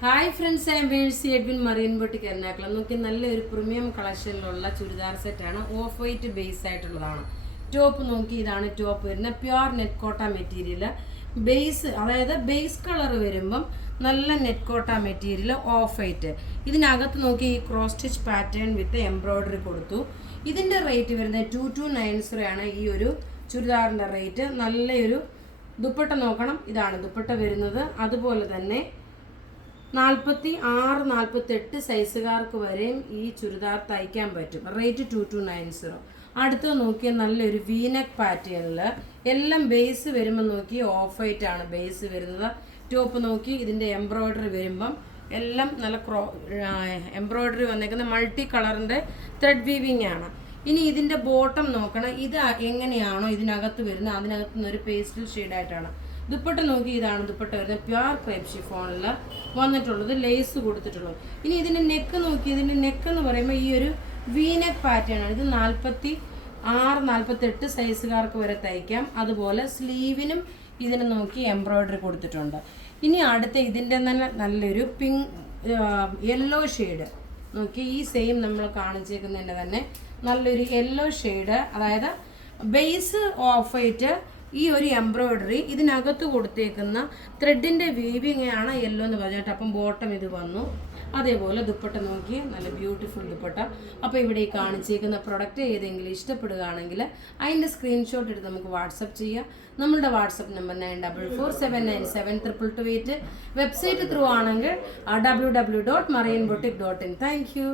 Hi friends, I M Mercy Edwin marine boutique Ernakulam. നോക്കി നല്ലൊരു premium കളക്ഷനിലുള്ള churidar സെറ്റാണ്. ഓഫ് വൈറ്റ് ബേസ് ആയിട്ടുള്ളതാണ്. ടോപ്പ് നോക്കി, ഇതാണ് ടോപ്പ് വരുന്നത്. പ്യുവർ നെറ്റ് കോട്ട മെറ്റീരിയൽ ബേസ്, അതായത് ബേസ് കളർ വരുമ്പം നല്ല നെറ്റ് കോട്ട മെറ്റീരിയൽ ഓഫ് വൈറ്റ്. ഇതിനകത്ത് നോക്കി ഈ cross stitch pattern with embroidery കൊടുത്തു. ഇതിൻ്റെ റേറ്റ് വരുന്നത് 2290 ആണ്. ഈ ഒരു ചുരിദാറിൻ്റെ റേറ്റ്. നല്ലൊരു ദുപ്പട്ട നോക്കണം, ഇതാണ് ദുപ്പട്ട വരുന്നത്. അതുപോലെ തന്നെ 46, 48 സൈസുകാർക്ക് വരെയും ഈ ചുരിദാർ തയ്ക്കാൻ പറ്റും. റേറ്റ് 2290. അടുത്ത് നോക്കിയാൽ നല്ലൊരു വീനെക്ക് പാറ്റേണിൽ എല്ലാം ബേസ് വരുമ്പോൾ നോക്കി ഓഫ് വൈറ്റ് ആണ് ബേസ് വരുന്നത്. ടോപ്പ് നോക്കി ഇതിൻ്റെ എംബ്രോയ്ഡറി വരുമ്പം എല്ലാം നല്ല എംബ്രോയ്ഡറി വന്നേക്കുന്ന മൾട്ടി കളറിൻ്റെ ത്രെഡ് വീവിങ് ആണ്. ഇനി ഇതിൻ്റെ ബോട്ടം നോക്കണം, ഇത് എങ്ങനെയാണോ ഇതിനകത്ത് വരുന്നത് അതിനകത്ത് നിന്നൊരു പേസ്റ്റൽ ഷെയ്ഡായിട്ടാണ്. ദുപ്പട്ട നോക്കി, ഇതാണ് ദുപ്പട്ട വരുന്നത്. പ്യുവർ ക്രേപ്പ് ഷിഫോണിൽ വന്നിട്ടുള്ളത്, ലേസ് കൊടുത്തിട്ടുള്ളത്. ഇനി ഇതിൻ്റെ നെക്ക് നോക്കി, ഇതിൻ്റെ നെക്ക് എന്ന് പറയുമ്പോൾ ഈ ഒരു വീനെക്ക് പാറ്റേൺ ആണ്. ഇത് 46, 48 സൈസുകാർക്ക് വരെ തയ്ക്കാം. അതുപോലെ സ്ലീവിനും ഇതിന് നോക്കി എംബ്രോയ്ഡറി കൊടുത്തിട്ടുണ്ട്. ഇനി അടുത്ത ഇതിൻ്റെ തന്നെ നല്ലൊരു പിങ്ക് യെല്ലോ ഷെയ്ഡ് നോക്കി, ഈ സെയിം നമ്മൾ കാണിച്ചേക്കുന്നതിൻ്റെ തന്നെ നല്ലൊരു യെല്ലോ ഷെയ്ഡ്, അതായത് ബേസ് ഓഫ് വൈറ്റ്, ഈ ഒരു എംബ്രോയ്ഡറി ഇതിനകത്ത് കൊടുത്തേക്കുന്ന ത്രെഡിൻ്റെ വീവിങ് ആണ് യെല്ലോ എന്ന് പറഞ്ഞിട്ട്. അപ്പം ബോട്ടം ഇത് വന്നു. അതേപോലെ ദുപ്പട്ട നോക്കി, നല്ല ബ്യൂട്ടിഫുൾ ദുപ്പട്ട. അപ്പോൾ ഇവിടെ ഈ കാണിച്ചേക്കുന്ന പ്രൊഡക്റ്റ് ഏതെങ്കിലും ഇഷ്ടപ്പെടുകയാണെങ്കിൽ അതിൻ്റെ സ്ക്രീൻഷോട്ട് എടുത്ത് നമുക്ക് വാട്സപ്പ് ചെയ്യാം. നമ്മളുടെ വാട്സപ്പ് നമ്പർ 9447972228. വെബ്സൈറ്റ് ത്രൂ ആണെങ്കിൽ www.marianboutique.in. Thank you.